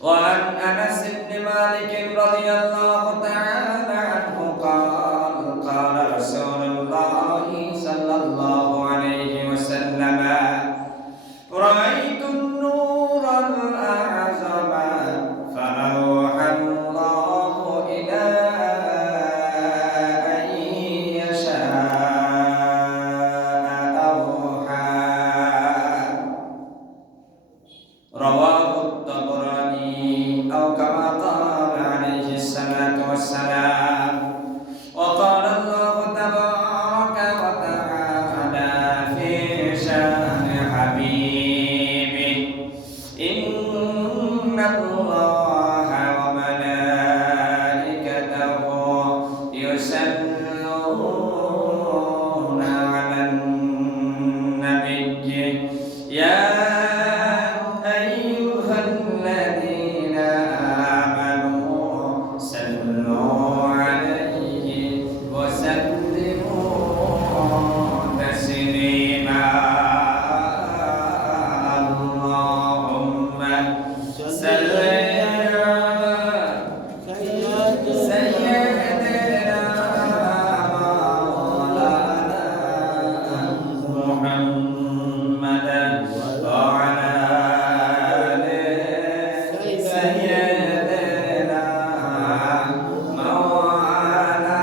وعن أنس بن مالك رضي الله تعالى عنه قال قال رسول الله صلى الله عليه وسلم رأيت النور الأعظم فأوحى الله إلى أن يشاء أوحى رواه الطبراني أو كما قال عليه الصلاة والسلام وقال الله تبارك وتعالى في شأن حبيبه إن الله وملائكته يصلون على النبي يا أيها الذين آمنوا صلوا عليه وسلموا تسليما اللهم صل على سيدنا مولانا محمد وعلى آل سيدنا مولانا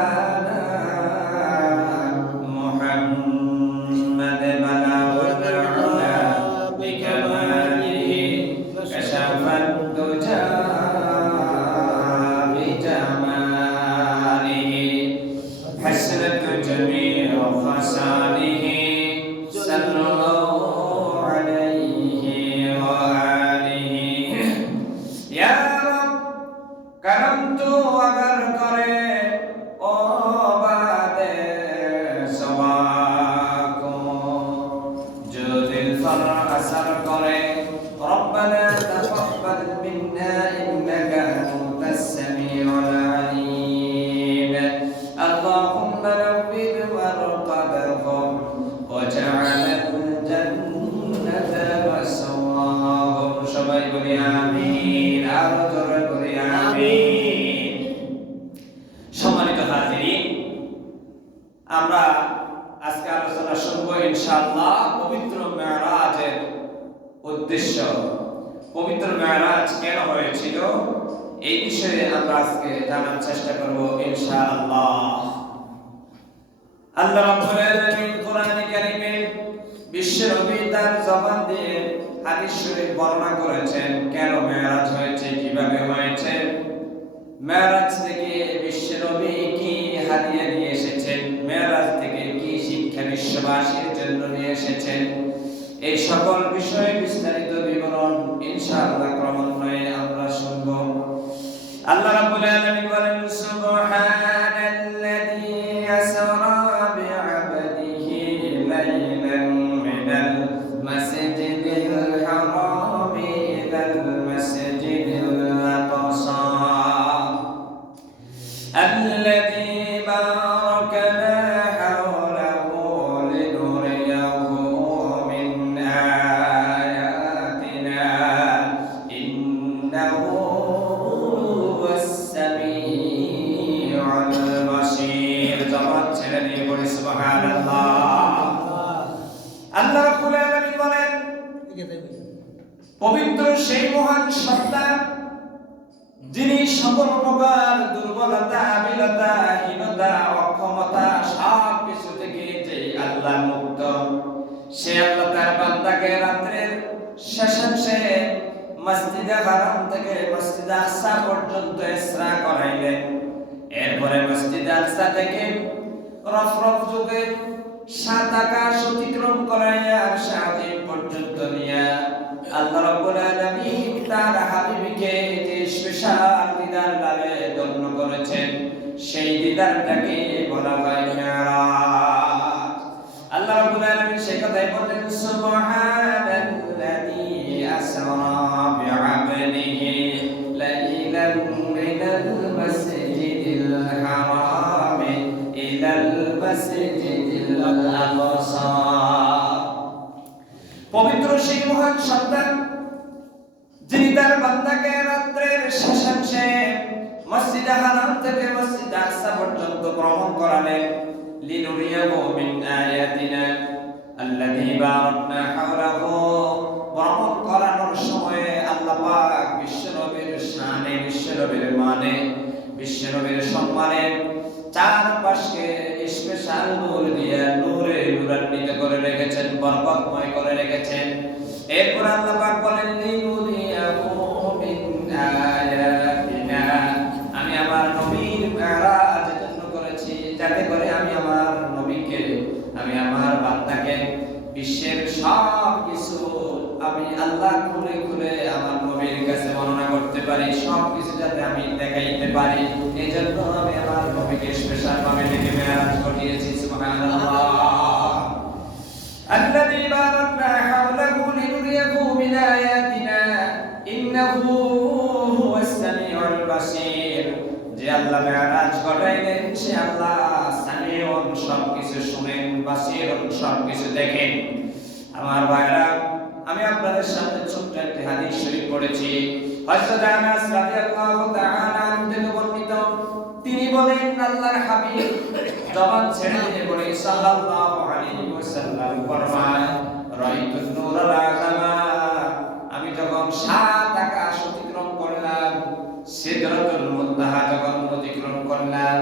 محمد بلغ العلا بكماله كشف الدجى بجماله حسنت جميع خصاله صلوا عليه وآله يا رب کرم تو اگر کرے او بات سوا کو جو دل پر اثر کرے ربنا تقبل منا انك انت السميع العليم اللهم نور مرقدهم وجعل الجنة مسواهم সবাই বলি আমিন আরো জোরে বলি আমিন সম্মানিত হাজিরিন আমরা আজকে আলোচনা শুনবো ইনশাআল্লাহ পবিত্র মেরাজের উদ্দেশ্য পবিত্র মেরাজ কেন হয়েছিল এই বিষয়ে আমরা আজকে জানার চেষ্টা করব ইনশাআল্লাহ আল্লাহ রাব্বুল আলামিন কোরআনে কারীমে বিশ্ব নবী তার জবান দিয়ে হাদিস শরীফ বর্ণনা করেছেন কেন মেরাজ হয়েছে কিভাবে হয়েছে মেরাজ থেকে বিশ্ব নবী কি হাদিয়া নিয়ে এসেছেন মেরাজ থেকে কি শিক্ষা বিশ্ববাসীর জন্য নিয়ে এসেছেন এই সকল বিষয়ে বিস্তারিত বিবরণ ইনশাআল্লাহ ক্রমান্বয়ে আমরা শুনব আল্লাহ রাব্বুল আলামিন বলেন সুবহানাল্লাযী আসরা বি'আবদিহি লাইলান মিনাল মাসজিদিল হারাম ইলাল মাসজিদিল আকসা الذي باركنا حوله لنريه من آياتنا إنه هو السميع البصير زمان ছেড়ে বলি সুবহানাল্লাহ আল্লাহ রাব্বুল আলামিন বলেন পবিত্র সেই মহান সত্তা যিনি সকল প্রকার দুর্বলতা বিলতা হীনতা অক্ষমতা সব কিছু থেকে যে আল্লাহ মুক্ত সে আল্লাহ তার বান্দাকে রাতের শেষাংশে মসজিদে হারাম থেকে মসজিদে আকসা পর্যন্ত ইসরা করাইলেন এরপরে মসজিদে আকসা থেকে রফরফ যুগে সাত আকাশ অতিক্রম করাইয়া শাহীন পর্যন্ত নিয়ে আল্লাহ রাব্বুল আলামিন তার হাবিবকে যে স্পেশাল দিদার লাভে ধন্য করেছেন সেই দিদারটাকে বলা হয় মেরাজ আল্লাহ রাব্বুল আলামিন সেই কথাই বলেন সুবহানাল্লাযী আসরা বি'আবদিহি লাইলান মিনাল মাসজিদিল হারাম ইলাল মাসজিদিল আকসা পবিত্র সেই মহান সত্তা যিনি তার বান্দাকে রাত ভ্রমণ করালেন লিনুরিয়াহু মিন আয়াতিনা আল্লাযী বারাকনা হাওলাহু। ভ্রমণ করানোর সময় আল্লাহ পাক বিশ্বনবীর শানে, বিশ্বনবীর মানে, বিশ্বনবীর সম্মানে চারপাশে স্পেশাল নূর দিয়ে নূরে নূরান্বিত করে রেখেছেন, বরকতময় করে রেখেছেন। এরপর আল্লাহ পাক বলেন লিনুরিয়াহু মিন আয়াতিনা, আমি আমার নবীর মেরাজ জন্য করেছি যাতে করে আমি আমার নবীকে, আমি আমার বান্দাকে বিশ্বের সব কিছু আমি আল্লাহ খুলে খুলে আমার নবীর কাছে বর্ণনা করতে পারি, সব কিছু যাতে আমি দেখাইতে পারি। এজন্য আমি আমার নবীকে স্পেশাল ভাবে ডেকে মেরাজ করিয়েছি। সুবহানাল্লাহ। الذي باركنا حوله لنريه من آياتنا إنه هو السميع البصير। যে আল্লাহ মেরাজ ঘটাইলেন সে আল্লাহ সামিউন, সবকিছু শুনেন, বাসীরুন, সবকিছু দেখেন। আমার ভাইরা, আমি আপনাদের সামনে ছোট্ট একটি হাদিস শরীফ পড়েছি। হযরত আনাস রাদিয়াল্লাহু তাআলা আনহু থেকে বর্ণিত, তিনি বলেন আল্লাহর হাবিব জবান ছেড়ে দিয়ে বলেন সাল্লাল্লাহু আলাইহি ওয়াসাল্লাম ফরমায় রাইতুন নূরাল আযমা, আমি যখন সাত আকাশ অতিক্রম করলাম, সিদরাতুল মুনতাহা যখন অতিক্রম করলাম,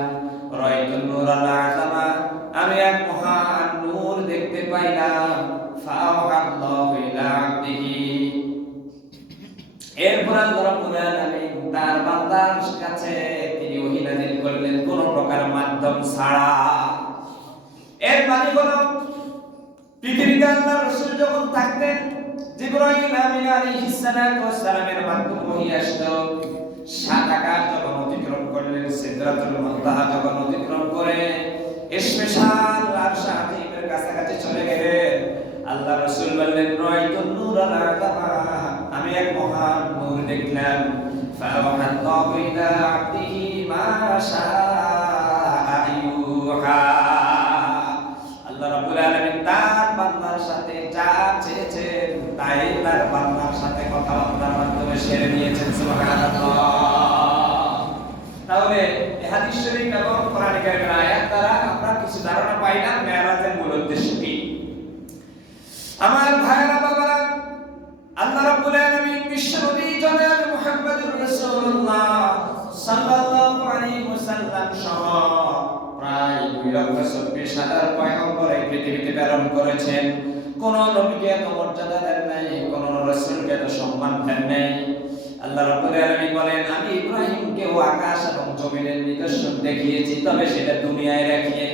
রাইতুন নূরাল আযমা, আমি এক মহান নূর দেখতে পাইলাম। ফাআল্লাহু ইলা আবদিহি, এরপর আল্লাহ রাব্বুল আলামিন তার বান্দার কাছে তিনি ওহী নাযিল করলেন কোন প্রকার মাধ্যম ছাড়া। এর মানে হলো পৃথিবীতে আল্লাহর রাসূল যখন থাকতেন, জিবরাইল আমিন আলাইহিস সালাতু ওয়াস সালামের মাধ্যমে ওহী আসতো। সাত আকাশ যখন অতিক্রম করলেন, সিদরাতুল মুনতাহা যখন অতিক্রম করে স্পেশাল আরশ আজিমের কাছাকাছি চলে গেলেন, আল্লাহ রাসূল বললেন রাইতুন নূরাল আযমা, আমি এক মহান নূর দেখলাম। ফাআল্লাহু ইলা আবদিহি মা শাআ ইউহা, আল্লাহ রাব্বুল আলামিন তার বান্দার সাথে যা চেয়েছেন তাই তার বান্দার সাথে কথাবার্তার মাধ্যমে সেরে নিয়েছেন। সুবহানাল্লাহ। তাহলে এই হাদিস শরীফ এবং কোরআন কারীমের আয়াত দ্বারা আমরা কিছু ধারণা পাইলাম মেরাজের মূল উদ্দেশ্য কি। আমার ভাইরা বাবারা, আল্লাহ রাব্বুল আলামিন বিশ্বনবী জনাব মুহাম্মদুর রাসূলুল্লাহ সাল্লাল্লাহু আলাইহি ওয়াসাল্লাম সহ প্রায় 2,24,000 পয়গম্বর এই পৃথিবীতে প্রেরণ করেছেন। কোন নবীকে এত মর্যাদা দেন নাই, কোন রাসূলকে এত সম্মান দেন নাই। আল্লাহ রাব্বুল আলামিন বলেন আমি ইব্রাহিমকে আকাশ এবং জমিনের নিদর্শন দেখিয়েছি, তবে সেটা দুনিয়ায় রাখিয়ে।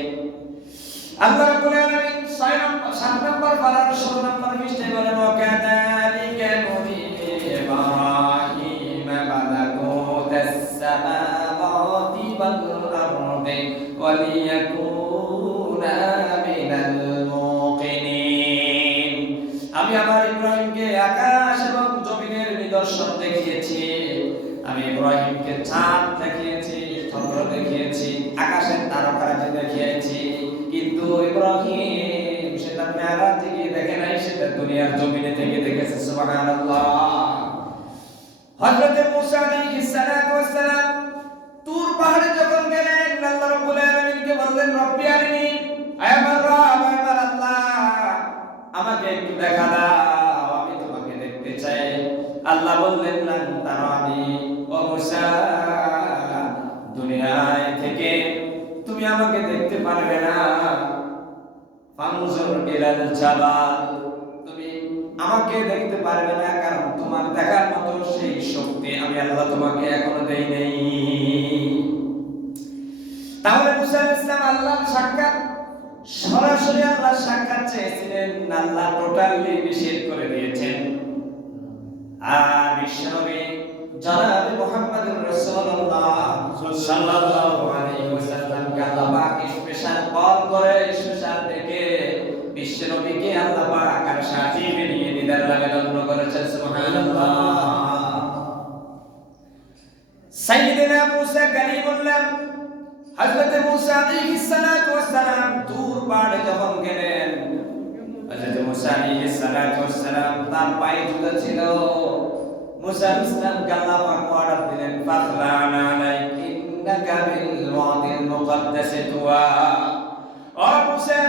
আল্লাহ রাব্বুল আলামিন 7 নম্বর পারার 16 নম্বর পৃষ্ঠায় বলেন ওয়াকাযালিকা নুরি ইব্রাহিম মালাকুতাস সামাওয়াতি ওয়াল আরদি ওয়ালিয়াকুনা মিনাল মুকিনিন। আমি আমার ইব্রাহিমকে আকাশ এবং জমিনের নিদর্শন দেখিয়েছি, আমি ইব্রাহিমকে চাঁদ দেখিয়েছি, চন্দ্র দেখিয়েছি, আকাশের তারকারাজি দেখিয়েছি, কিন্তু ইব্রাহিম সেটা মেরাজ থেকে দেখে নাই, সেটা দুনিয়ার জমিনে থেকে দেখেছে। সুবহানাল্লাহ। হযরত মুসা আলাইহিস সালাতু ওয়াস সালাম তুর পাহাড়ে যখন গেলেন, আল্লাহ রাব্বুল আলামিনকে বললেন রব্বি আরিনি, আয় আমার রব, আয় আমার আল্লাহ, আমাকে একটু দেখা দাও, আমি তোমাকে দেখতে চাই। আল্লাহ বললেন লান তারানি, ও মুসা দুনিয়ায় থেকে তুমি আমাকে দেখতে পারবে না। ফানজুর ইলাল জাবাল, তুমি আমাকে দেখতে পারবে না, কারণ তোমার দেখার মতো সেই শক্তি আমি আল্লাহ তোমাকে এখনো দেই নাই। তাহলে মুসা আলাইহিস সালাম আল্লাহর সাক্ষাৎ, সরাসরি আল্লাহর সাক্ষাৎ চেয়েছিলেন, আল্লাহ টোটালি নিষেধ করে দিয়েছেন। আর বিশ্বনবী জনাব মুহাম্মদুর রাসূলুল্লাহ সাল্লাল্লাহু আলাইহি ওয়াসাল্লামকে আল্লাহ পাক স্পেশাল কল করে, স্পেশাল ডেকে বিশ্বনবীকে আল্লাহ পাক আর সাজিয়ে নিয়ে দিদার লাভে ধন্য করেছেন। সুবহানাল্লাহ। সাইয়্যিদনা মুসা কালিমুল্লাহ, হযরত মুসা আলাইহিস সালাতু ওয়াস সালাম তুর পাহাড়ে যখন গেলেন, হযরত মুসা আলাইহিস সালাতু ওয়াস সালাম তার পায়ে জুতা ছিল। মুসা আলাইহিস সালামকে আল্লাহ পাক অর্ডার দিলেন ফাখলানা আলাইক ইন্নাকা বিল ওয়াদিল মুকদ্দাস মুকদ্দাসে তুয়া। ও মুসা,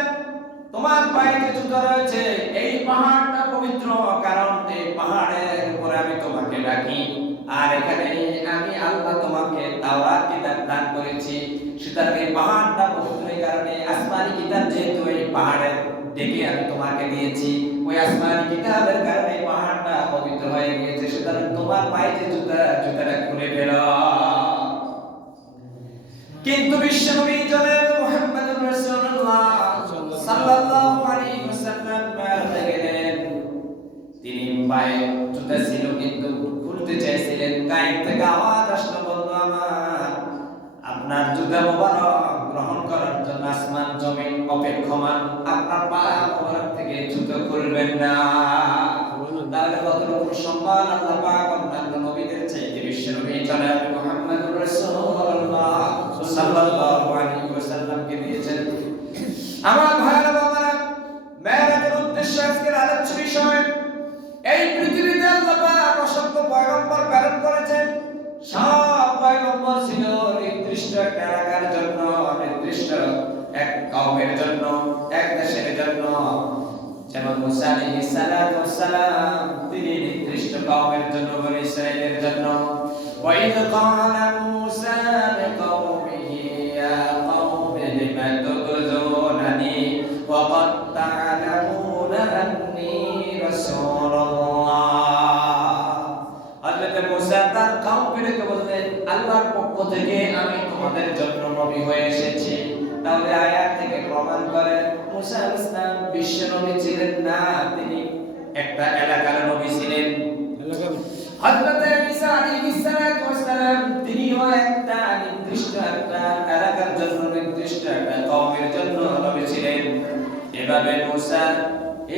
তোমার পায়ে যে জুতা রয়েছে এই পাহাড়টা পবিত্র, কারণ এই পাহাড়ের উপরে আমি তোমাকে ডাকি। আর এখানে আমি আল্লাহ তোমাকে তাওরাত কিতাব দান করেছি, সুতরাং এই পাহাড়টা পবিত্র, এই কারণে আসমানি কিতাব যেহেতু এই পাহাড়ের ডেকে আমি তোমাকে দিয়েছি, ওই আসমানি কিতাবের কারণে পাহাড়টা পবিত্র হয়ে গিয়েছে, সুতরাং তোমার পায়ে যে জুতাটা খুলে ফেলো। কিন্তু বিশ্বনবী জনাব মুহাম্মদুর রাসূলুল্লাহ সাল্লাল্লাহু আলাইহি ওয়াসাল্লাম বেরোতে গেলেন। তিনি পায়ে জুতা ছিল কিন্তু খুলতে চাইছিলেন, গায়ের থেকে আওয়াজ আসলো, বন্ধু আমার, আপনার জুতা মোবারক গ্রহণ করার জন্য আসমান জমিন অপেক্ষমান, আপনার পা মোবারক থেকে জুতা খুলবেন না। তাহলে কতটুকু সম্মান আল্লাহ পাক অন্যান্য নবীদের চাইতে বিশ্বনবী জনাব মুহাম্মদুর রাসূলুল্লাহ সাল্লাল্লাহু আলাইহি ওয়াসাল্লামকে দিয়েছেন। আমার ভাইরা বাবারা, মেরাজের উদ্দেশ্য আজকের আলোচ্য বিষয়, এই পৃথিবীতে আল্লাহ পাক অসংখ্য পয়গম্বর প্রেরণ করেছেন। সব পয়গম্বর ছিল নির্দিষ্ট একটা এলাকার জন্য, নির্দিষ্ট এক কওমের জন্য, এক দেশের জন্য। যেমন মুসা আলাইহিস সালাতু ওয়াস সালাম, তিনি নির্দিষ্ট কওমের জন্য, বনি ইসরাঈলের জন্য। ওয়া ইয ক্বালা মুসা লিকাওমিহি ইয়া কওমি লিমা তুযুনানি ওয়া ক্বাদ তা'লামুনা আন্নী রাসূলুল্লাহ। হযরত মুসা তার কওমকে বললেন, আল্লাহর পক্ষ থেকে আমি তোমাদের জন্য নবী হয়ে এসেছি। তাহলে আয়াত থেকে প্রমাণ করে মুসা আলাইহিস সালাম বিশ্ব নবী ছিলেন না, তিনি একটা এলাকার নবী ছিলেন। হযরত ঈসা আলাইহিস সালাম তিনিও একটা নির্দিষ্ট একটা এলাকার জন্য, নির্দিষ্ট একটা কওমের জন্য নবী ছিলেন। এভাবে মুসা,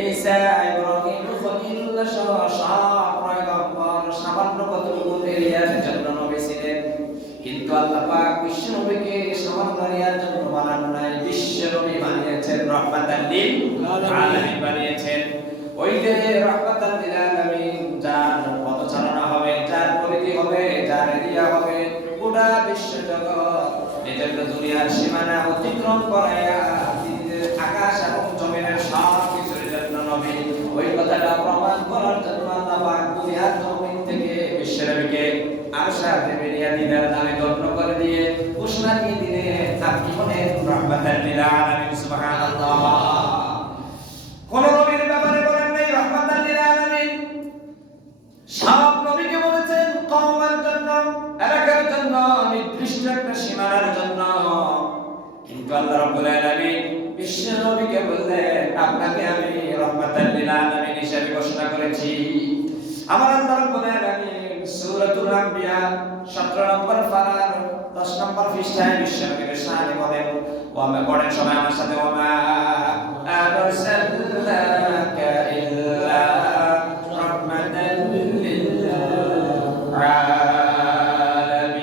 ঈসা, ইব্রাহিম, খলিলুল্লাহ সহ সব পয়গম্বর সামান্য কতটুকু এরিয়ার জন্য নবী ছিলেন। কিন্তু আল্লাহ পাক বিশ্ব নবীকে সামান্য এরিয়ার জন্য বানান নাই, বিশ্ব নবী বানিয়েছেন, রাহমাতাল লিল আলামিন বানিয়েছেন। ওই যে রাহমাতাল লিল আলামিন, যার পদচারণা হবে, যার পরিধি হবে, যার এরিয়া হবে গোটা বিশ্ব জগৎ, এজন্য দুনিয়ার সীমানা অতিক্রম করায়া আকাশ এবং জমিনের সব কিছুর জন্য নবী। ওই কথাটা প্রমাণ করার জন্য আল্লাহ পাক দুনিয়ার জমিন থেকে বিশ্ব নবীকে আরশা দেবেরিয়া দিদার নামে ধন্য করে দিয়ে ঘোষণা দিয়ে দিলেন, আপনি হলেন রাহমাতাল লিল আলামিন। সুবহানাল্লাহ। কোন নবীর ব্যাপারে বলেন নাই রাহমাতাল লিল আলামিন, সব নবীকে বলেছেন কওমের জন্য, এলাকার জন্য, নির্দিষ্ট একটা সীমানার জন্য। কিন্তু আল্লাহ রাব্বুল আলামিন বিশ্ব নবীকে বললেন, আপনাকে আমি রাহমাতাল লিল আলামিন হিসেবে ঘোষণা করেছি। আমার আল্লাহ রাব্বুল আলামিন সূরাতুল আম্বিয়া 17 নম্বর পারার 10 নম্বর পৃষ্ঠায় বিশ্ব নবীর শানে বলেন, ওয়া পড়েন সবাই আমার সাথে, ওয়া মা আরসালনাকা ইল্লা রাহমাতাল লিল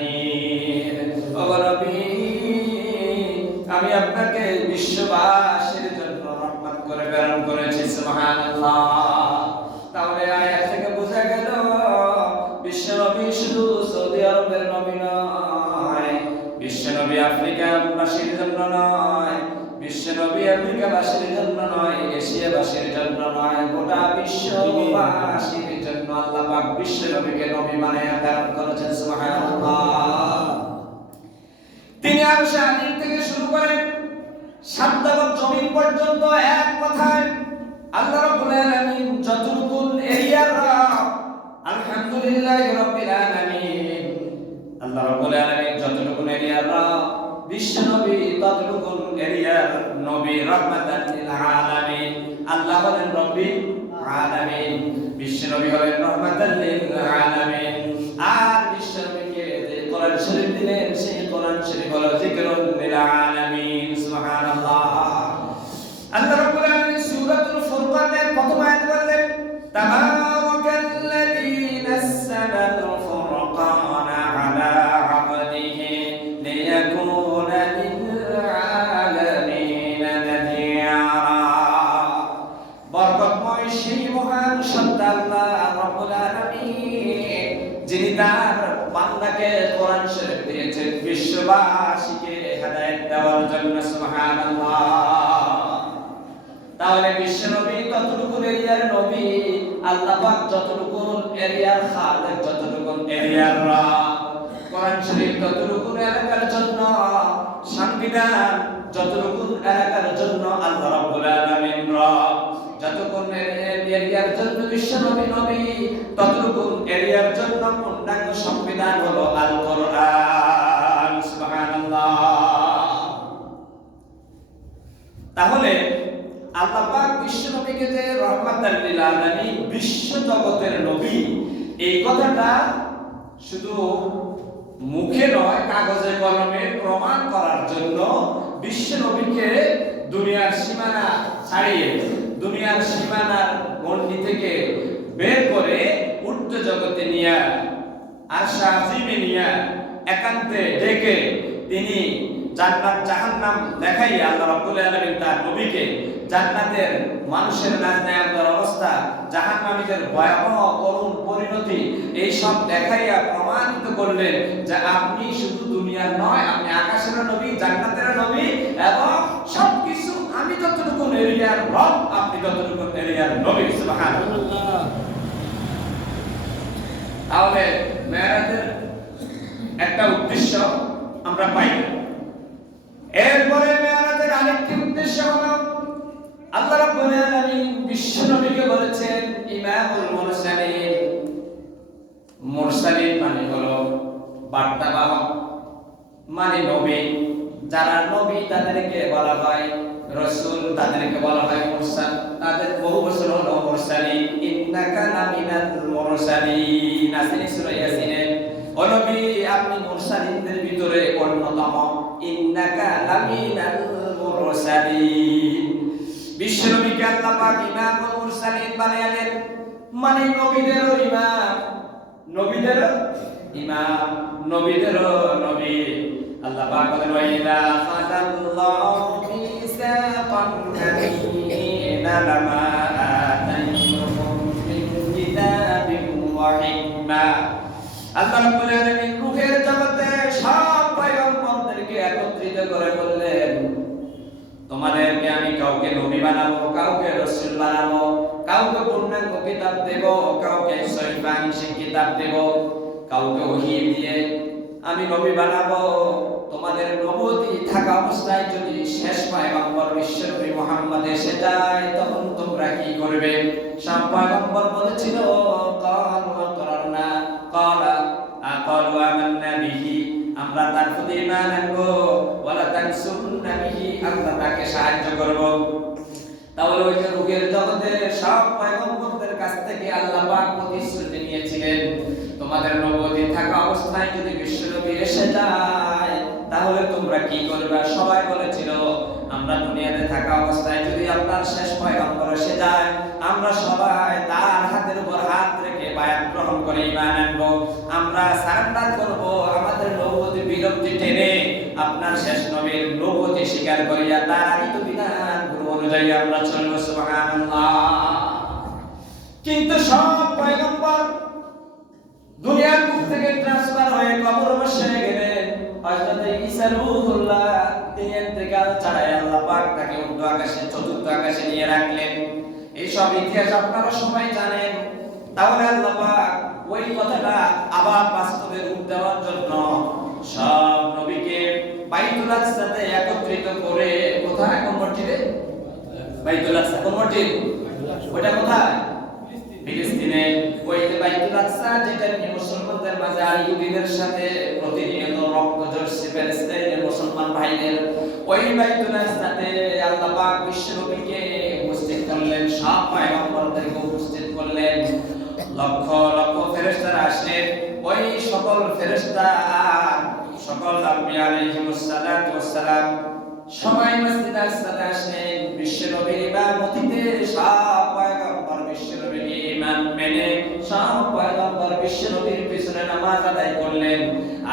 আলামিন। ও নবী, আমি আপনাকে বিশ্ববাসীর জন্য রহমত করে প্রেরণ করেছি। সুবহানাল্লাহ। তাহলে আয়াত থেকে বোঝা গেল বিশ্ব নবী শুধু সৌদি আরবের নবী নয়, বিশ্ব নবী আফ্রিকাবাসীর জন্য নয়, বিশ্ব নবী আফ্রিকাবাসীর জন্য নয়, এশিয়াবাসীর জন্য নয়, গোটা বিশ্ববাসীর জন্য আল্লাহ পাক বিশ্ব নবীকে নবী বানায়া প্রেরণ করেছেন। সুবহানাল্লাহ। তিনি আরশে আজিম থেকে শুরু করেন সাতটাগত জমিন পর্যন্ত এক কথায় আল্লাহ রাব্বুল আলামিন যতটুকু এরিয়ার রব, আলহামদুলিল্লাহি রাব্বিল আলামিন, আল্লাহ রাব্বুল আলামিন যতটুকু এরিয়ার রব, বিশ্ব নবী ততটুকু এরিয়ার নবী, রাহমাতাল লিল আলামিন। আল্লাহ হলেন রব্বিল আলামিন, বিশ্ব নবী হলেন রাহমাতাল লিল আলামিন। আর বিশ্ব নবীকে যে কোরআন শরীফ দিলেন, সেই কোরআন শরীফ হলো যিকরুল লিল আলামিন। সুবহানাল্লাহ। আল্লাহ রাব্বুল আলামিন সূরাতুল ফুরকানের প্রথম আয়াত বললেন, তাবারাকাল্লাযী নাযালাল ফুরকানা আলা আবদিহি লিয়াকুনা লিল আলামিন নাযীরা। বরকতময় সেই মহান সত্তা আল্লাহ রাব্বুল আলামিন, যিনি তার বান্দাকে কোরআন শরীফ দিয়েছেন বিশ্ববাসীকে হেদায়েত দেওয়ার জন্য। সুবহানাল্লাহ। তাহলে বিশ্বনবী ততটুকু এরিয়ার নবী, আল্লাহ পাক যতটুকু এরিয়ার খালেক, যতটুকু এরিয়ার রাব, কোরআন শরীফ ততটুকু এলাকার জন্য, সংবিধান যতটুকু এলাকার জন্য আল্লাহ রাব্বুল আলামিন রব, যতটুকু এরিয়ার জন্য বিশ্বনবী নবী, ততটুকু এরিয়ার জন্য পূর্ণাঙ্গ সংবিধান হলো আল কোরআন। সুবহানাল্লাহ। তাহলে আল্লাহ পাক বিশ্ব নবীকে যে রাহমাতাল লিল আলামিন, বিশ্ব জগতের নবী, এই কথাটা শুধু মুখে নয়, কাগজে কলমে প্রমাণ করার জন্য বিশ্ব নবীকে দুনিয়ার সীমানা ছাড়িয়ে, দুনিয়ার সীমানার গণ্ডি থেকে বের করে ঊর্ধ্ব জগতে নিয়ে, আরশে আজিমে নিয়ে একান্তে ডেকে তিনি জান্নাত জাহান্নাম দেখাইয়া আল্লাহ রাব্বুল আলামিন তার নবীকে জান্নাতের মানুষের নাজনেয়ার অবস্থা, জাহান্নামীদের ভয়াবহ করুণ পরিণতি, এই সব দেখাইয়া প্রমাণিত করলেন যে আপনি শুধু দুনিয়ার নয়, আপনি আকাশের নবী, জান্নাতের নবী, এবং সবকিছু আমি যতটুকু এরিয়ার রব, আপনি যতটুকু এরিয়ার নবী। সুবহানাল্লাহ। তাহলে মেরাজের একটা উদ্দেশ্য আমরা পাই। এরপরে মেরাজের আরেকটি উদ্দেশ্য হলো আল্লাহ রাব্বুল আলামিন বিশ্ব নবীকে বলেছেন ইমামুল মুরসালিন। মুরসালিন মানে হলো বার্তাবাহক, মানে নবী। যারা নবী তাদেরকে বলা হয় রাসূল, তাদেরকে বলা হয় মুরসাল। তাদের বহু বছর হলো মুরসালিন। ইন্নাকা লামিনাল মুরসালিন, আসলে সূরা ইয়াসিনে, ও নবী আপনি মুরসালিনদের ভিতরে অন্যতম। ইন্নাকা লামিনাল মুরসালিন। বিশ্ব নবীকে আল্লাহ পাক ইমামুল মুরসালিন বানালেন, মানে নবীদেরও ইমাম, নবীদেরও ইমাম, নবীদেরও নবী। আল্লাহ পাক বলেন ওয়াইদা খাযাল্লাহু মিসাকান নাবিয়্যিনা লামা আতাইতুকুম মিন কিতাবিন ওয়া হিকমা। আল্লাহ রাব্বুল আলামিন রূহের জগতে সব পয়গম্বরদেরকে একত্রিত করে বললেন তোমাদেরকে আমি কাউকে নবী বানাবো, কাউকে রাসূল বানাবো, কাউকে পূর্ণাঙ্গ কিতাব দেব, কাউকে শৈবাংশিক কিতাব দেব, কাউকে ওহী দিয়ে আমি নবী বানাবো। তোমাদের নবুয়তি থাকা অবস্থায় যদি শেষ পয়গম্বর বিশ্বনবী মুহাম্মদ এসে যায়, তখন তোমরা কি করবে? সব পয়গম্বর বলেছিল ক্বালু আকরারনা, ক্বালু আমান্না বিহি, আমরা তার প্রতি ঈমান আনবো, ওয়ালা তানসুরনা বিহি, আমরা তাকে সাহায্য করব। তাহলে ওই যে রূহের জগতের সব পয়গম্বরদের কাছ থেকে আল্লাহ পাক প্রতিশ্রুতি নিয়েছিলেন তোমাদের নবুয়তি থাকা অবস্থায় যদি বিশ্বনবী এসে যায় তাহলে তোমরা কি করবে? সবাই বলেছিল আমরা দুনিয়াতে থাকা অবস্থায় যদি আপনার শেষ পয়গম্বর এসে যায়, আমরা সবাই তার হাতের উপর হাত রেখে বায়াত গ্রহণ করে ঈমান আনবো, আমরা সারেন্ডার করব, আমাদের নবুয়তি বিরক্তি টেনে আপনার শেষ নবীর নবুয়তি স্বীকার করিয়া তার আনিত বিধান অনুযায়ী আমরা চলবো। সুবহানাল্লাহ। কিন্তু সব পয়গম্বর দুনিয়ার বুক থেকে ট্রান্সফার হয়ে কবরবাসে গেলেন। হযরত ঈসা রূহুল্লাহ তিনি ইন্তেকাল ছাড়াই আল্লাহ পাক তাকে ঊর্ধ্ব আকাশে, চতুর্থ আকাশে নিয়ে রাখলেন। এই সব ইতিহাস আপনারা সবাই জানেন। তাহলে আল্লাহ পাক ওই কথাটা আবার বাস্তবে রূপ দেওয়ার জন্য সব নবীকে বাইতুল আকসাতে একত্রিত করে, কোথায়? কোন মসজিদে? বাইতুল আকসা। কোন মসজিদ? ওটা কোথায়? ফিলিস্তিনে। ওই যে বাইতুল আকসা, যেটা মুসলমানদের মাঝে আর ইহুদিদের সাথে প্রতিনিয়ত রক্ত ঝরছে ফিলিস্তিনের মুসলমান ভাইদের, ওই বাইতুল আকসাতে আল্লাহ পাক বিশ্ব নবীকে উপস্থিত করলেন, সব পয়গম্বরদেরকে উপস্থিত করলেন। লক্ষ লক্ষ ফেরেশতারা আসলেন। ওই সকল ফেরেশতা আর সকল আম্বিয়া আলাইহিমুস সালাতু ওয়াস সালাম সবাই মসজিদে আকসাতে আসলেন। বিশ্ব নবীর ইমামতিতে সব পয়গম্বর বিশ্ব নবীর ইমাম মেনে সব পয়গম্বর বিশ্ব নবীর পিছনে নামাজ আদায় করলেন।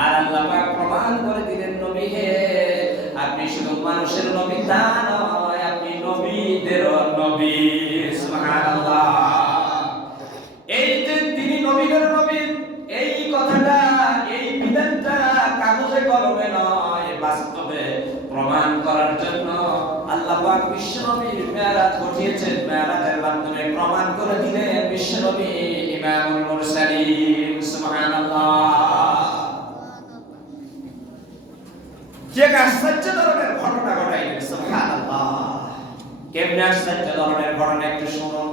আর আল্লাহ পাক প্রমাণ করে দিলেন নবী হে, আপনি শুধু মানুষের নবী তা নয়, আপনি নবীদেরও নবী। সুবহানাল্লাহ। এই যে তিনি নবীদের নবী, এই কথাটা, এই বিধানটা কাগজে কলমে নয়, বাস্তবে প্রমাণ বিশ্বনবীর মেরাজ ঘটিয়েছেন, মেরাজের মাধ্যমে প্রমাণ করে দিলেন বিশ্বনবী ইমামুল মুরসালিন। সুবহানাল্লাহ। যে আশ্চর্য ধরনের ঘটনা ঘটাইলেন, সুবহানাল্লাহ। কেমনে আশ্চর্য ধরনের ঘটনা একটু শুনুন।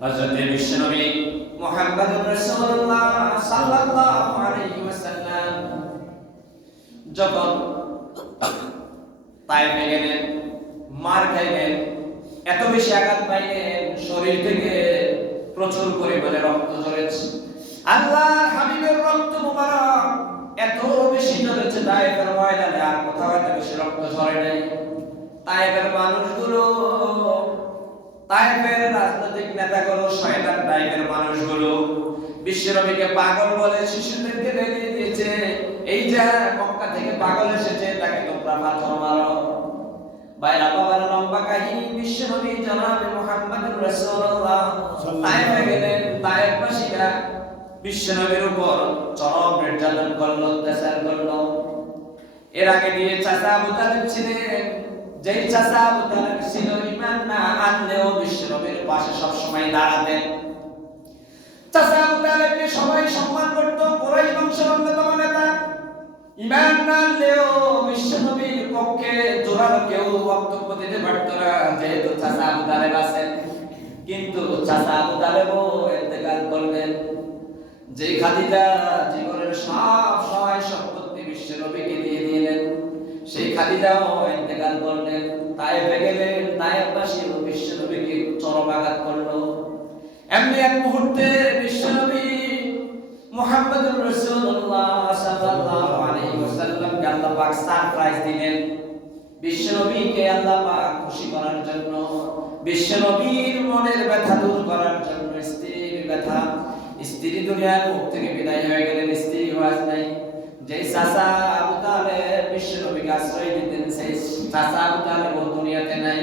হযরত বিশ্বনবী মুহাম্মদুর রাসূলুল্লাহ সাল্লাল্লাহু আলাইহি ওয়াসাল্লাম যখন তায়েফে গেলেন, মার খাইলেন, এত বেশি আঘাত পাইলেন, শরীর থেকে প্রচুর পরিমাণে রক্ত ঝরেছে। আল্লাহর হাবিবের রক্ত মুবারক এত বেশি ঝরেছে তায়েফের ময়দানে, আর কোথাও এত বেশি রক্ত ঝরে নাই। তায়েফের মানুষগুলো, তায়েফের রাজনৈতিক নেতাগুলো, শয়তান টাইপের মানুষগুলো বিশ্বনবীকে পাগল বলে শিশুদেরকে বেরিয়ে দিয়েছে। এই যে মক্কা থেকে পাগল এসেছে, তাকে তোমরা পাথর মারো। বাইরা বাবার লম্বা কাহিনী। বিশ্বনবী জনাবে মুহাম্মদুর রাসূলুল্লাহ তায়েফে গেলেন। তায়েফবাসীরা বিশ্বনবীর উপর চরম নির্যাতন করলো, অত্যাচার করলো। এর আগে দিয়ে চাচা আবু তালেব ছিলেন, যেই চাচা আবু তালেব ছিল ঈমান না আনলেও বিশ্বনবীর পাশে সব সময় দাঁড়াতেন। চাচা আবু তালেবকে সবাই সম্মান করত, কুরাইশ বংশের অন্যতম নেতা। ঈমান না আনলেও বিশ্বনবীর পক্ষে জোরালো কেউ বক্তব্য দিতে পারত না, যেহেতু চাচা আবু তালেব আছেন। কিন্তু চাচা আবু তালেবও ইন্তেকাল করলেন। যে খাদিজা জীবনের সব সহায় সম্পত্তি বিশ্বনবীকে দিয়ে দিলেন, সেই খাদিজাও ইন্তেকাল করলেন। তায়েফে গেলেন, তায়েফবাসীও বিশ্বনবীকে চরম আঘাত করলো। এমনি এক মুহূর্তে বিশ্বনবী মুহাম্মদুর রাসূলুল্লাহ সাল্লাল্লাহু আলাইহি ওয়াসাল্লামকে আল্লাহ পাক সারপ্রাইজ দিলেন। বিশ্বনবীকে আল্লাহ পাক খুশি করার জন্য, বিশ্বনবীর মনের ব্যথা দূর করার জন্য, স্ত্রীর ব্যথা, স্ত্রী দুনিয়ার মুখ থেকে বিদায় হয়ে গেলেন, স্ত্রী ওয়াজ নাই। যে চাচা আবু তালেব বিশ্বনবীকে আশ্রয় দিতেন, সেই চাচা আবু তালেব দুনিয়াতে নাই।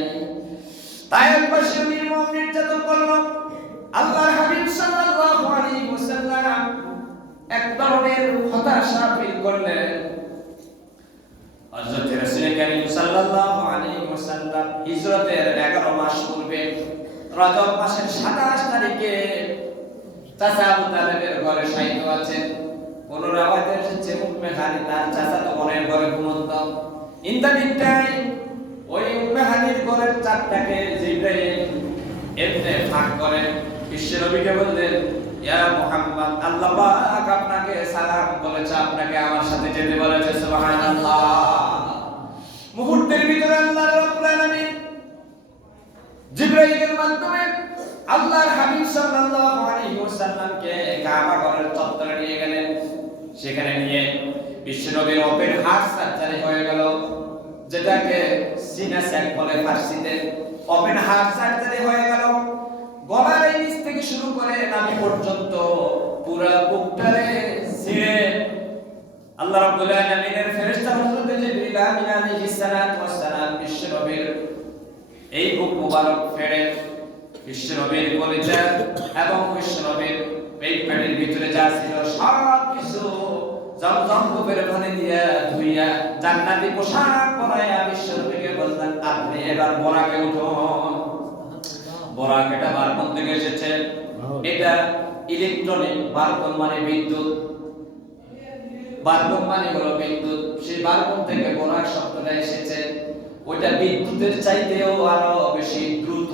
তায়েফবাসী নির্মম নির্যাতন করল। আল্লাহর হাবিব সাল্লাল্লাহু আলাইহি ওয়াসাল্লাম এক ধরনের হতাশা ফিল করলেন। হযরত রাসূল কারীম সাল্লাল্লাহু আলাইহি ওয়াসাল্লাম হিজরতের 11 মাস পূর্বে রজব মাসের 27 তারিখে চাচা আবু তালেবের ঘরে শায়িত আছেন। কোন রাওয়াতে এসেছে উম্মে হানি তার চাচাতো বোনের ঘরে ঘুমন্ত। ইন দ্য মিড টাইম ওই উম্মে হানির ঘরের চারটাকে জিবরাইল এমনে ফাঁক করে বিশ্বনবীকে বললেন, ইয়া মুহাম্মদ, আল্লাহ পাক আপনাকে সালাম বলেছে, আপনাকে আমার সাথে যেতে বলেছে। সুবহানাল্লাহ। মুহূর্তের ভিতরে আল্লাহ রাব্বুল আলামিন জিবরাইলের মাধ্যমে আল্লাহর হাবিব সাল্লাল্লাহু আলাইহি ওয়াসাল্লামকে কাবা ঘরের চত্বরে নিয়ে গেলেন। সেখানে নিয়ে বিশ্বনবীর ওপেন হার্ট সার্জারি হয়ে গেল, যেটাকে সিনা স্যাক বলে ফার্সিতে। ওপেন হার্ট সার্জারি হয়ে গেল। গলার নিচ থেকে শুরু করে নাভি পর্যন্ত পুরো বুকটারে ছিঁড়ে আল্লাহ রাব্বুল আলামিনের ফেরেশতা হযরত জিবরিল আমিন আলাইহিস সালাতু ওয়াস সালাম বিশ্বনবীর এই বুক মুবারক ফেড়ে বিশ্বনবীর কলিজা এবং বিশ্বনবীর এই পেটের ভিতরে যা ছিল সব কিছু জমজম কূপের পানি দিয়ে ধুইয়া জান্নাতি পোশাক পরাইয়া বিশ্বনবীকে বললেন, আপনি এবার বোরাকে উঠুন। বোরাক এটা বারকন থেকে এসেছে। এটা ইলেকট্রনিক, বারকন মানে বিদ্যুৎ, বারকন মানে হলো বিদ্যুৎ। সেই বারকন থেকে বোরাক শব্দটা এসেছে। ওইটা বিদ্যুতের চাইতেও আরো বেশি দ্রুত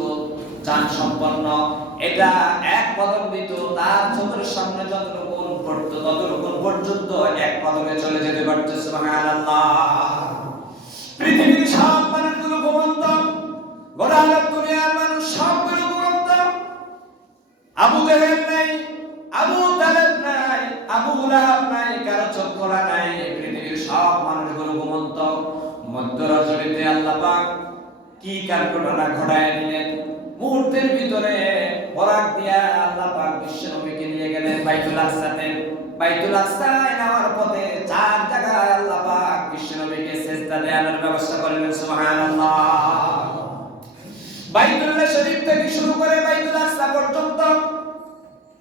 যান সম্পন্ন। এটা এক কদম দিত, তার চোখের সামনে যতটুকু পড়তো ততটুকু পর্যন্ত এক কদমে চলে যেতে পারত। সুবহানাল্লাহ। পৃথিবীর সব মানুষগুলো ঘুমন্ত, গোটা দুনিয়ার মানুষ সবগুলো ঘুমন্ত। আবু জাহেল নাই, আবু তালেব নাই, আবু লাহাব নাই, কারো চোখ খোলা নাই। পৃথিবীর সব মানুষগুলো ঘুমন্ত। মধ্যরাত্রিতে আল্লাহ পাক কি কার্যঘটনা ঘটায় দিলেন। মুহূর্তের ভিতরে বরাক দিয়া আল্লাহ পাক বিশ্বনবীকে নিয়ে গেলেন বাইতুল আকসাতে। বাইতুল আকসায় নেওয়ার পথে 4 জায়গায় আল্লাহ পাক বিশ্বনবীকে সিজদা দেওয়ার ব্যবস্থা করলেন। সুবহানাল্লাহ। বাইতুল্লাহ শরীফ থেকে শুরু করে বাইতুল আকসা পর্যন্ত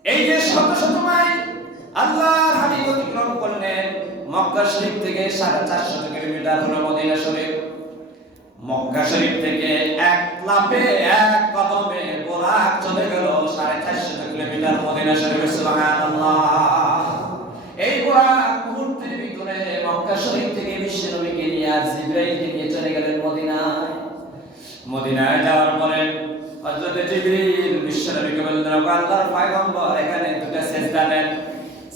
এই যে শত শত মাইল আল্লাহর হাবিব অতিক্রম করলেন। মক্কা শরীফ থেকে 450 কিলোমিটার হলো মদিনা শরীফ। মক্কা শরীফ থেকে এক লাফে এক কদমে বোরাক চলে গেল 450 কিলোমিটার মদিনা শরীফে। সুবহানাল্লাহ। এই বোরাক মুহূর্তের ভিতরে মক্কা শরীফ থেকে বিশ্ব নবীকে নিয়ে আর জিবরাইলকে নিয়ে চলে গেলেন মদিনায়। মদিনায় যাওয়ার পরে হযরত জিবরিল বিশ্ব নবীকে বললেন, আল্লাহর পয়গম্বর এখানে দুটো সিজদা দেন।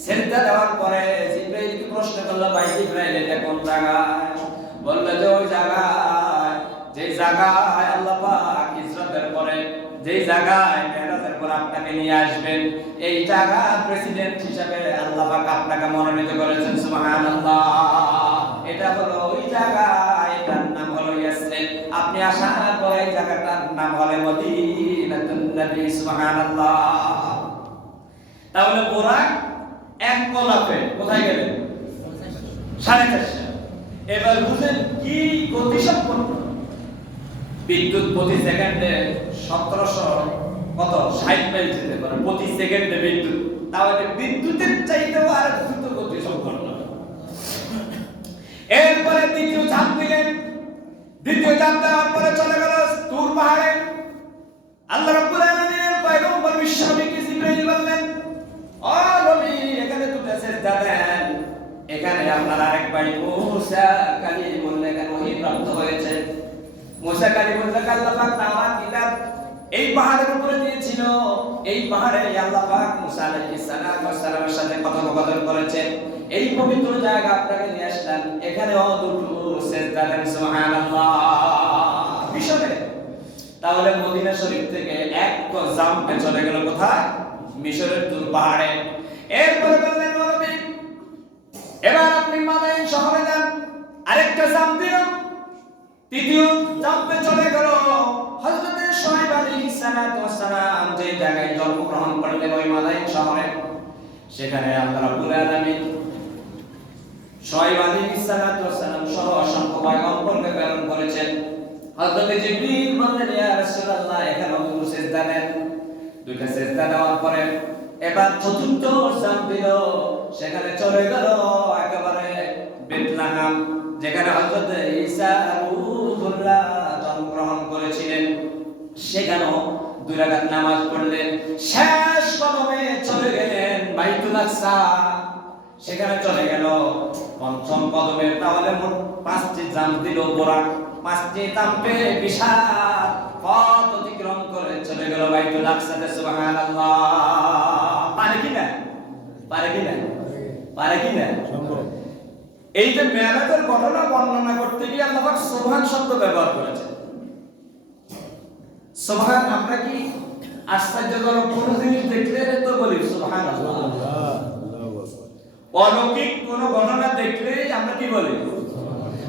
সিজদা দেওয়ার পরে জিবরাইলকে প্রশ্ন করলো, ভাই জিবরাইল এটা কোন জায়গা? বলল যে ওই জায়গায়, যে জায়গায় আল্লাহ পাক হিজরতের পরে যে জায়গায় মেরাজের পর আপনাকে নিয়ে আসবেন, এই জায়গার প্রেসিডেন্ট হিসেবে আল্লাহ পাক আপনাকে মনোনীত করেছেন। সুবহানাল্লাহ। এটা হলো ওই জায়গা, এটার নাম হলো ইয়াসরিব। আপনি আসার পরে এই জায়গাটার নাম হলো মদিনাতুন নবী। সুবহানাল্লাহ। তাহলে বোরাক এক কলাপে কোথায় গেলেন? 450। এবার বুঝেন কি গতি সম্পন্ন। বিদ্যুৎ প্রতি সেকেন্ডে 1700 কত 60 মাইল যেতে পারে প্রতি সেকেন্ডে বিদ্যুৎ। তাহলে বিদ্যুতের চাইতেও আর দ্রুত গতি সম্পন্ন। এরপরে দ্বিতীয় ঝাঁপ দিলেন। দ্বিতীয় ঝাঁপ দেওয়ার পরে চলে গেল তুর পাহাড়ে। আল্লাহ রাব্বুল আলামিনের পয়গম্বর বিশ্ব নবীকে জিবরাইল বললেন, ও নবী এখানে দুটো সিজদা দেন। এখানে আপনার আরেক ভাই মুসা কালিমুল্লাহ ওহী প্রাপ্ত হয়েছে। মুসা কালিমুল্লাহ আল্লাহ পাক তাওরাত কিতাব এই পাহাড়ের উপরে দিয়েছিল। এই পাহাড়ে আল্লাহ পাক মুসা আলাইহিস সালামের সাথে কথোপকথন করেছেন। এই পবিত্র জায়গা আপনাকে নিয়ে আসলাম, এখানেও দুটো সিজদা দেন। সুবহানাল্লাহ। মিশরে। তাহলে মদিনা শরীফ থেকে এক জাম্পে চলে গেল কোথায়? মিশরের তুর পাহাড়ে। এরপরে বললেন, নবী এবার আপনি মাদাইন শহরে যান। আরেকটা জাম্প দিল। তৃতীয় জাম্পে চলে গেল হযরত শুআয়ব আলাইহিস সালাম যে জায়গায় জন্মগ্রহণ করলেন ওই মাদাইন শহরে। সেখানে আল্লাহ রাব্বুল আলামিন শুআয়ব আলাইহিস সালাম সহ অসংখ্য পয়গম্বরকে প্রেরণ করেছেন। হযরত জিবরিল বললেন, ইয়া রাসূলুল্লাহ এখানে দুটো সিজদা দেন। দুইটা সিজদা দেওয়ার পরে এবার চতুর্থ জাম্প দিল। সেখানে চলে গেল একেবারে বেতলেহেম, যেখানে হযরত ঈসা রূহুল্লাহ জন্মগ্রহণ করেছিলেন। সেখানেও 2 রাকাত নামাজ পড়লেন। শেষ কদমে চলে গেলেন বাইতুল আকসা। সেখানে চলে গেল পঞ্চম কদমে। তাহলে মোট 5টি জাম্প দিল বোরাক। 5টি জাম্পে বিশাল পথ অতিক্রম করে চলে গেল বাইতুল আকসাতে। সুবহানাল্লাহ। পারে কি না? পারে কি না? পারে কি না? সম্ভব। এই যে মেরাজের ঘটনা বর্ণনা করতে গিয়ে আল্লাহ পাক সুবহান শব্দ ব্যবহার করেছেন। সুবহান আমরা কি আশ্চর্যজনক কোন জিনিস দেখলে তো বলি সুবহানাল্লাহ। অলৌকিক কোন ঘটনা দেখলে আমরা কি বলি?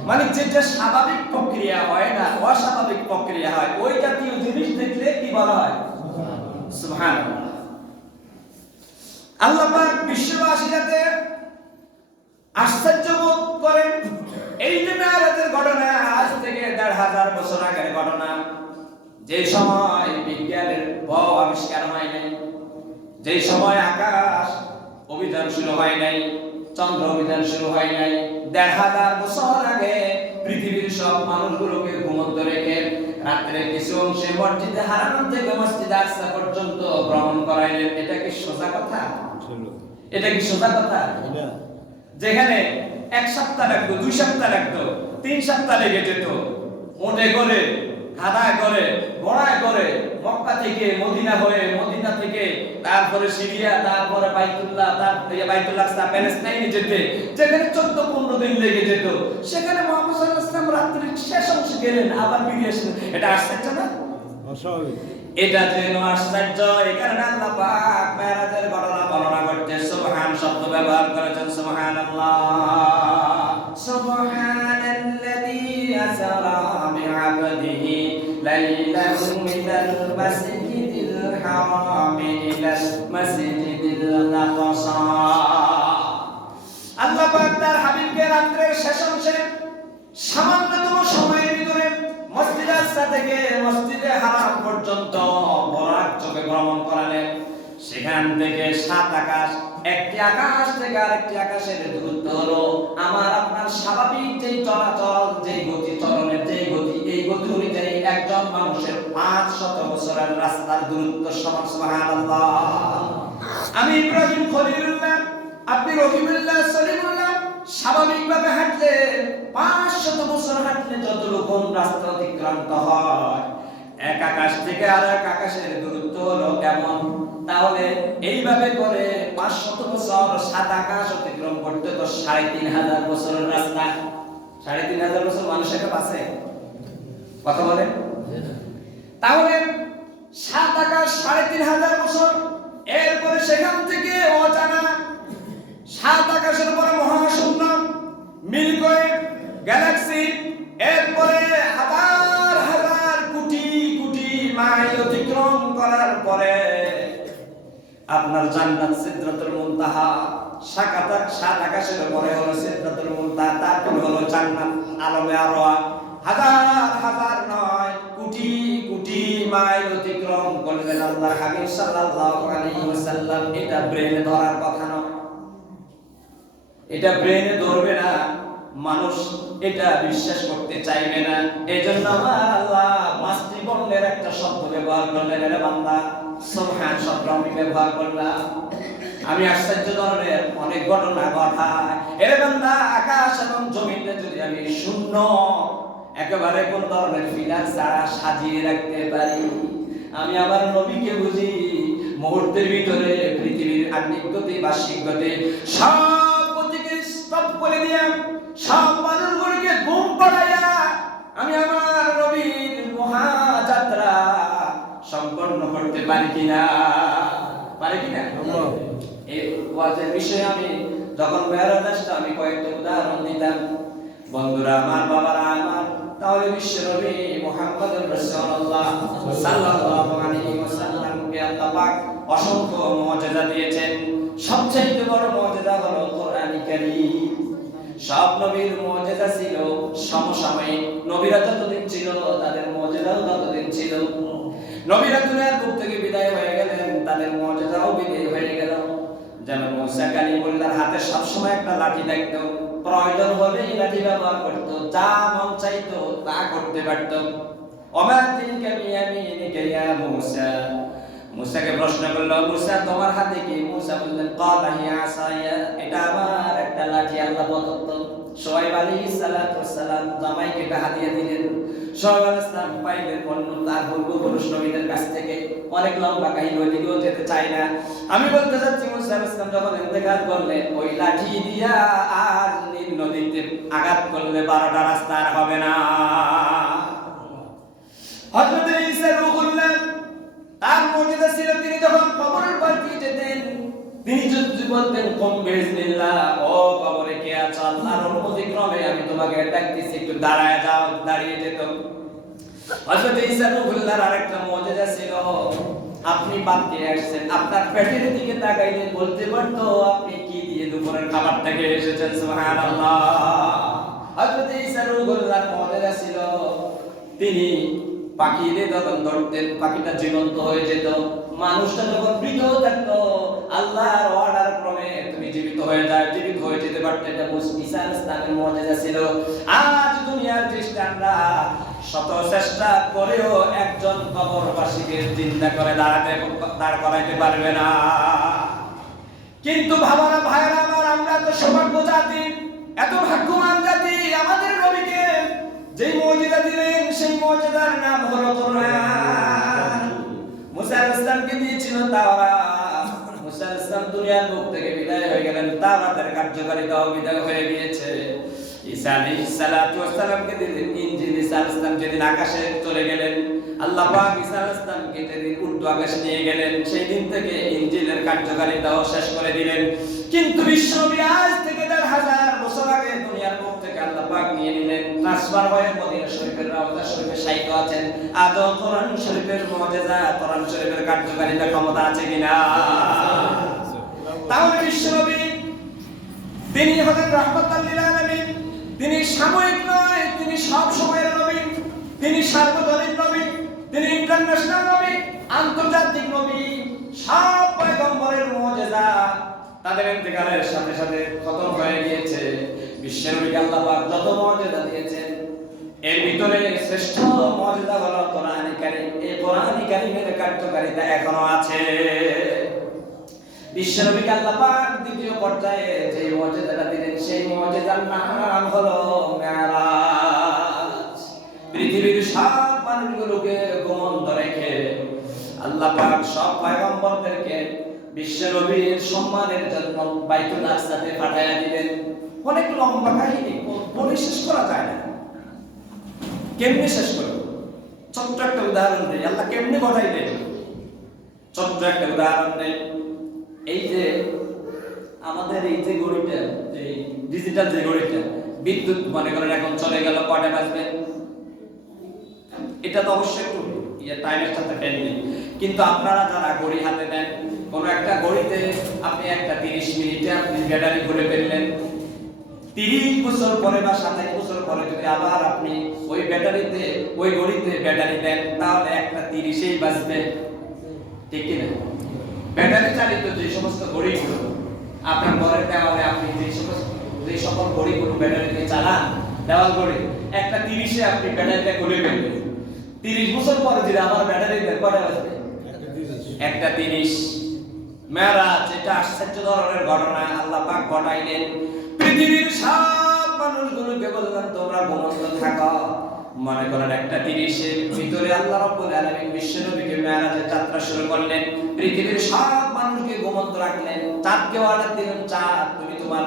মানে যেটা স্বাভাবিক প্রক্রিয়া হয় না, অস্বাভাবিক প্রক্রিয়া হয়, ওই জাতীয় জিনিস দেখলে কি বলা হয়? সুবহানাল্লাহ। আল্লাহ পাক বিশ্ববাসী যাতে আশ্চর্য বোধ করেন। এই যে মেরাজের ঘটনা আজ থেকে 1500 বছর আগের ঘটনা। যে সময় বিজ্ঞানের আবিষ্কার হয় নাই, যে সময় আকাশ অভিযান শুরু হয় নাই, চন্দ্র অভিযান শুরু হয় নাই, 1500 বছর আগে পৃথিবীর সব মানুষগুলোকে ঘুমন্ত রেখে রাত্রে কিছু অংশে মসজিদে হারাম থেকে মসজিদে আকসা পর্যন্ত ভ্রমণ করাইলেন। এটা কি সোজা কথা? এটা কি সোজা কথা? যেখানে 1 সপ্তাহ লাগতো, 2 সপ্তাহ লাগতো, 3 সপ্তাহ লেগে যেত ওটে করে, গাধায় করে, ঘোড়ায় করে মক্কা থেকে মদিনা হয়ে, মদিনা থেকে তারপরে সিরিয়া, তারপরে বাইতুল্লাহ, তারপরে বাইতুল আকসা প্যালেস্টাইনে যেতে, যেখানে 14-15 দিন লেগে যেত। সেখানে মুহাম্মদ সাল্লাল্লাহু আলাইহি ওয়াসাল্লাম রাত্রির শেষ অংশে গেলেন, আবার ফিরে আসলেন। এটা আশ্চর্য না? অস্বাভাবিক। এটা যেন আশ্চর্য। এই কারণে আল্লাহ পাক মেরাজের ঘটনা বর্ণনা করতে সুবহান শব্দ ব্যবহার করেছেন। সুবহানাল্লাহ। সুবহানাল্লাযী আসরা বিআবদিহি লাইলান মিনাল মাসজিদিল হারামি ইলাল মাসজিদিল আকসা। আল্লাহ পাক তার হাবিবকে রাত্রের শেষ অংশে সামান্যতম সময়ের ভিতরে মসজিদ আকসা থেকে মসজিদে হারাম পর্যন্ত বরাক চোখে ভ্রমণ করালেন। সেখান থেকে 7 আকাশ, একটি আকাশ থেকে আরেকটি আকাশের দূরত্ব হলো আমার আপনার স্বাভাবিক যে চলাচল, যে গতি, চলনের যে গতি, এই গতি রাস্তার দূরত্ব সমান। সুবহানাল্লাহ। আমি ইব্রাহিম খলিলুল্লাহ, আপনি রহিমুল্লাহ সলিমুল্লাহ, স্বাভাবিকভাবে হাঁটলে 500 বছর হাঁটলে যতটুকু রাস্তা অতিক্রান্ত হয়, এক আকাশ থেকে আর এক আকাশের দূরত্ব হলো কেমন? তাহলে এইভাবে করে 500 বছর 7 আকাশ অতিক্রম করতে তো 3500 বছরের রাস্তা। 3500 বছর মানুষ একটা বাঁচে? কথা বলে? তাহলে 7 আকাশ 3500 বছর, এরপরে সেখান থেকে অজানা 7 আকাশের পরে মহাশূন্য, মিল্কি গ্যালাক্সি, এরপরে হাজার হাজার কোটি কোটি মাইল অতিক্রম করার পরে আপনার জান্নাত সিদরাতুল মুনতাহা। 7 আকাশের পরে হলো সিদরাতুল মুনতাহা, তারপরে হলো জান্নাত আলমে আরওয়া। হাজার হাজার নয়, কোটি কোটি মাইল অতিক্রম করলেন আল্লাহর হাবিব সাল্লাল্লাহু আলাইহি ওয়াসাল্লাম। এটা ব্রেনে ধরার কথা নয়, এটা ব্রেনে ধরবে না, মানুষ এটা বিশ্বাস করতে চাইবে না। এজন্য আমার আল্লাহ মাতৃবর্ণের একটা শব্দ ব্যবহার করলেন, এর বান্দা সুবহান শব্দ আমি ব্যবহার করলাম। আমি আশ্চর্য ধরনের অনেক ঘটনা ঘটায়, এর বান্দা আকাশ এবং জমিনে যদি আমি শূন্য একেবারে কোন ধরনের ফিলার ছাড়া সাজিয়ে রাখতে পারি, আমি আমার নবীকে বুঝি মুহূর্তের ভিতরে পৃথিবীর আত্মিক গতি বার্ষিক গতি সব গতিকে স্টপ করে দিয়া, সব মানুষগুলোকে ঘুম পাড়াইয়া আমি আমার নবীর মহাযাত্রা সম্পন্ন করতে পারি কিনা? পারি কিনা? এই ওয়াজের বিষয়ে আমি যখন মেরাজ আসতাম, আমি কয়েকটা উদাহরণ দিতাম। বন্ধুরা আমার, বাবারা আমার, তাহলে বিশ্বনবী মুহাম্মদুর রাসূলুল্লাহ সাল্লাল্লাহু আলাইহি ওয়াসাল্লামকে আল্লাহ পাক অসংখ্য মুজিজা দিয়েছেন। সবচেয়ে বড় মুজিজা হলো কোরআন কারীম। সব নবীর মুজিজা ছিল সমসাময়িক, নবীরা যতদিন ছিল তাদের মুজিজাও ততদিন ছিল। নবীরা দুনিয়ার বুক থেকে বিদায় হয়ে গেলেন, তাদের মুজিজাও বিদায় হয়ে গেল। যেমন মুসা কালিমুল্লাহর হাতে সবসময় একটা লাঠি থাকতো, প্রয়োজন হলে এই লাঠি ব্যবহার করতো, যা মন চাইতো তা করতে পারত। ওমা তিলকা বিয়ামিনিকা ইয়া মুসা, মুসাকে প্রশ্ন করলো, মুসা তোমার হাতে কি? মুসা বললেন ক্বালা হিয়া আসায়া, এটা আমার একটা লাঠি, আল্লাহ প্রদত্ত। শুআয়ব আলাইহিস সালাতু ওয়াস সালাম জামাইকে এটা হাদিয়া দিলেন। শুআয়ব আলাইহিস সালাম পাইলেন অন্য তার পূর্বপুরুষ নবীদের কাছ থেকে। অনেক লম্বা কাহিনী, ওইদিকেও যেতে চাই না। আমি বলতে চাচ্ছি, মুসা আলাইহিস সালাম যখন ইন্তেকাল করলেন, ওই লাঠি দিয়া আর নীল নদীতে আঘাত করলে 12টা রাস্তা আর হবে না। হযরত ঈসা রূহুল্লাহ, তার মুজিজা ছিল, তিনি যখন কবরের পাশ দিয়ে যেতেন, তিনি যদি বলতেন কুম বিইজনিল্লাহ, ও কবরে কে আছো, আল্লাহর অনুমতি ক্রমে আমি তোমাকে ডাকতেছি, একটু দাঁড়ায় যাও, দাঁড়িয়ে যেত। হযরত ঈসা রূহুল্লাহর আরেকটা মুজিজা ছিল, আপনি বাদ দিয়ে আসছেন, আপনার পেটের দিকে তাকাইলে বলতে পারতো আপনি কি দিয়ে দুপুরের খাবারটা খেয়ে এসেছেন। সুবহানাল্লাহ। হযরত ঈসা রূহুল্লাহর মুজিজা ছিল, তিনি পাখিরে যখন ধরতেন পাখিটা জীবন্ত হয়ে যেত। মানুষটা যখন মৃত থাকতো, আল্লাহর অর্ডার ক্রমে তুমি জীবিত হয়ে যায়, জীবিত হয়ে যেতে পারতে। এটা ঈসা আলাইহিস সালামের মুজিজা ছিল। আজ দুনিয়ার খ্রিস্টানরা শত চেষ্টা করেও একজন কবরবাসীকে জিন্দা করে দাঁড় করাইতে পারবে না। কিন্তু ভাবানা ভাইরা আমার, আমরা তো সৌভাগ্য জাতি, এত ভাগ্যবান জাতি, আমাদের নবীকে যেই মুজিজা দিলেন সেই মুজিজার নাম হলো কোরআন। মুসা আলাইহিস সালামকে দিয়েছিল তাওরাত। মুসা আলাইহিস সালাম দুনিয়ার বুক থেকে বিদায় হয়ে গেলেন, তাওরাতের কার্যকারিতাও বিদায় হয়ে গিয়েছে। ঈসা আলাইহিস সালাতু ওয়াস সালামকে দিলেন ইনজিল। ঈসা আলাইহিস সালাম যেদিন আকাশে চলে গেলেন, আল্লাহ পাক ঈসা আলাইহিস সালামকে যেদিন উর্দু আকাশে নিয়ে গেলেন, সেই দিন থেকে ইনজিলের কার্যকারিতাও শেষ করে দিলেন। কিন্তু বিশ্বনবী আজ থেকে 1000 বছর আগে দুনিয়ার বুক থেকে আল্লাহ পাক নিয়ে নিলেন, ট্রান্সফার হয়ে মদিনা শরীফের রওজা শরীফে শায়িত আছেন। আদৌ কোরআন শরীফের মুজিজা, কোরআন শরীফের কার্যকারিতা ক্ষমতা আছে কিনা? তাহলে বিশ্বনবী তিনি হলেন রাহমাতাল লিল আলামিন। তিনি সাময়িক নয়, তিনি সব সময়ের নবী, তিনি সার্বজনীন নবী, তিনি ইন্টারন্যাশনাল নবী, আন্তর্জাতিক নবী। সব পয়গম্বরের মুজিজা তাদের ইন্তেকালের সাথে সাথে খতম হয়ে গিয়েছে। বিশ্বের নবীকে আল্লাহ পাক যত মুজিজা দিয়েছেন, এর ভিতরে শ্রেষ্ঠ মুজিজা হলো কোরআন কারীম। এই কোরআন কারীমের কার্যকারিতা এখনো আছে। বিশ্বনবীকে আল্লাহ পাক দ্বিতীয় পর্যায়ে যে মুজিজাটা দিলেন সেই মুজিজার নাম হলো মেরাজ। পৃথিবীর সব মানুষগুলোকে ঘুমন্ত রেখে আল্লাহ পাক সব পয়গম্বরদেরকে বিশ্বনবীর সম্মানের জন্য বাইতুল আকসাতে পাঠায়া দিলেন। অনেক লম্বা কাহিনী, বলে শেষ করা যায় না। কেমনে শেষ করব? ছোট্ট একটা উদাহরণ দেই, আল্লাহ কেমনে ঘটাইলেন ছোট্ট একটা উদাহরণ দেই। এই যে আমাদের এই যে ঘড়িটা, যে ডিজিটাল যে ঘড়িটা, বিদ্যুৎ মনে করেন এখন চলে গেল, কয়টা বাজবে? এটা তো অবশ্যই একটু টাইমের সাথে ফ্রেন্ডলি, কিন্তু আপনারা যারা ঘড়ি হাতে নেন, কোন একটা ঘড়িতে আপনি একটা 30 মিনিটে আপনি ব্যাটারি ভরে ফেললেন, 30 বছর পরে বা 27 বছর পরে যদি আবার আপনি ওই ব্যাটারিতে ওই ঘড়িতে ব্যাটারি দেন, তাহলে একটা 30এই বাজবে, ঠিক কি না? ব্যাটারি চালিত যে সমস্ত ঘড়িগুলো আপনার ঘরের দেওয়ালে আপনি যে সকল ঘড়িগুলো ব্যাটারি দিয়ে চালান, দেওয়াল ঘড়ি, একটা 30এ আপনি ব্যাটারিটা খুলে ফেলবেন, 30 বছর পরে যদি আবার ব্যাটারি দেন, কয়টা বাজবে? একটা 30। মেরাজ এটা আশ্চর্য ধরনের ঘটনা আল্লাহ পাক ঘটাইলেন। পৃথিবীর সব মানুষগুলোকে বললেন তোমরা ঘুমন্ত থাকো। মনে করেন একটা 30-এর ভিতরে আল্লাহ রাব্বুল আলামিন বিশ্বনবীকে মেরাজের যাত্রা শুরু করলেন। পৃথিবীর সব মানুষকে ঘুমন্ত রাখলেন। চাঁদকে অর্ডার দিলেন, চাঁদ তুমি তোমার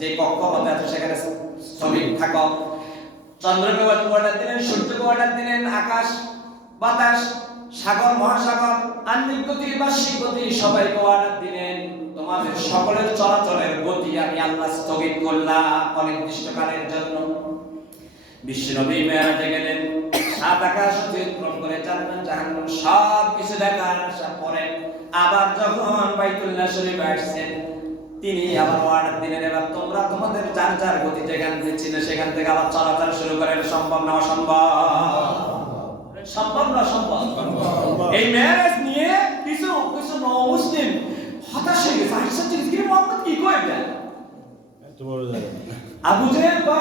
যে কক্ষপথে আছে সেখানে স্থির থাকো। চন্দ্রকে অর্ডার দিলেন, সূর্যকে অর্ডার দিলেন, আকাশ বাতাস সাগর মহাসাগর আহ্নিক গতি বার্ষিক গতি সবাইকে অর্ডার দিলেন, তোমাদের সকলের চলাচলের গতি আমি আল্লাহ স্থগিত করলাম অনির্দিষ্টকালের জন্য। বিশ্বনবী মেরাজে গেলেন, সাত আকাশ অতিক্রম করে জান্নাত জাহান্নাম সব কিছু দেখার আশা পরে আবার যখন বাইতুল্লাহ শরীফে আসছেন, তিনি আবার অর্ডার দিলেন, এবার তোমরা তোমাদের যার যার গতি যেখান থেকে ছিল সেখান থেকে আবার চলাচল শুরু করেন। সম্ভব না অসম্ভব? সম্ভব না অসম্ভব? এই মেরাজ নিয়ে কিছু কিছু মুসলিম হতাশ হয়ে গেছে, আশ্চর্য কি মুহাম্মদ কি কই এটা এত বড় জায়গা। আবু জেহেল বা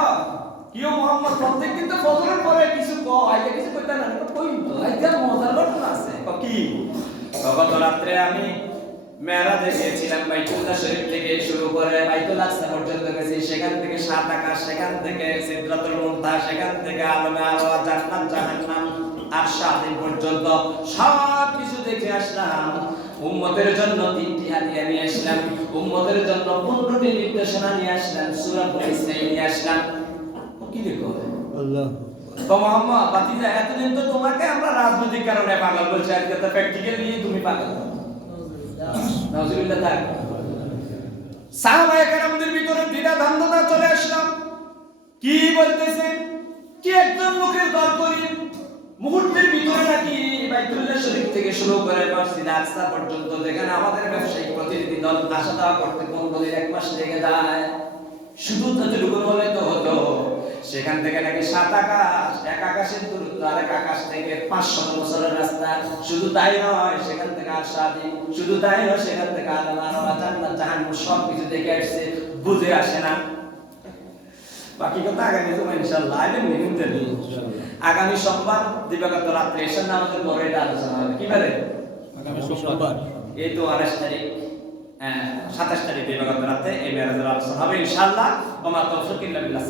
কিও মুহাম্মদ প্রত্যেকদিন তো ফজরের পরে কিছু আইতে কিছু কইতা না, কই তো আইতে মজার ঘটনা আছে। কি গত রাতে আমি মেরাজে গিয়েছিলাম, বাইতুল্লাহ শরীফ থেকে শুরু করে বাইতুল আকসা পর্যন্ত গেছি, সেখান থেকে সাত আকাশ, সেখান থেকে সিদরাতুল মুনতাহা, সেখান থেকে আলমে আরওয়াহ, জান্নাত জাহান্নাম আর শাহিদ পর্যন্ত সব কিছু দেখে আসলাম। উম্মতের জন্য 3টি হাদিয়া নিয়ে আসলাম, উম্মতের জন্য 15টি নির্দেশনা নিয়ে আসলাম, সূরা ইসরাঈল নিয়ে আসলাম। কি দেখো আল্লাহ তো মুহাম্মদ বাতিজা, এতদিন তো তোমাকে আমরা রাজনৈতিক কারণে পাগল বলছি, আজকে তো প্র্যাকটিক্যাল নিয়ে তুমি পাগল। নাউজুবিল্লাহ। তাক সাহাবায়ে কেরামদের ভিতরে দ্বিধা দ্বন্দ্বতা চলে আসলাম, কি বলতেছে কি একজন লোকের দল করি মুহূর্তের ভিতরে নাকি বাইতুল্লাহ শরীফ থেকে শুরু করে মসজিদ আকসা পর্যন্ত যেখানে আমাদের ব্যবসায়িক প্রতিনিধি দল আসা যাওয়া করতে 15 দিন 1 মাস লেগে যায়। শুধু যতটুকু হলে তো হতো, সেখান থেকে নাকি 7 আকাশ, এক আকাশের দূরত্ব আরেক আকাশ থেকে 500 বছরের রাস্তা। শুধু তাই নয়, সেখান থেকে আর শাদি, শুধু তাই নয়, সেখান থেকে আলম আরওয়াহ, জান্নাত জাহান্নাম সব কিছু দেখে আসছে, বুঝে আসে না। বাকি কথা আগামী জুমা ইনশাআল্লাহ আগামী সোমবার দিবাগত রাত্রে এশার নামাজের পরে এটা আলোচনা হবে। কি বলে আগামী সোমবার? এই তো 28 তারিখ, 27 তারিখ দিবাগত রাতে এই মেরাজের আলোচনা হবে ইনশাআল্লাহ। ওয়া মা তাওফীক ইল্লা বিল্লাহ।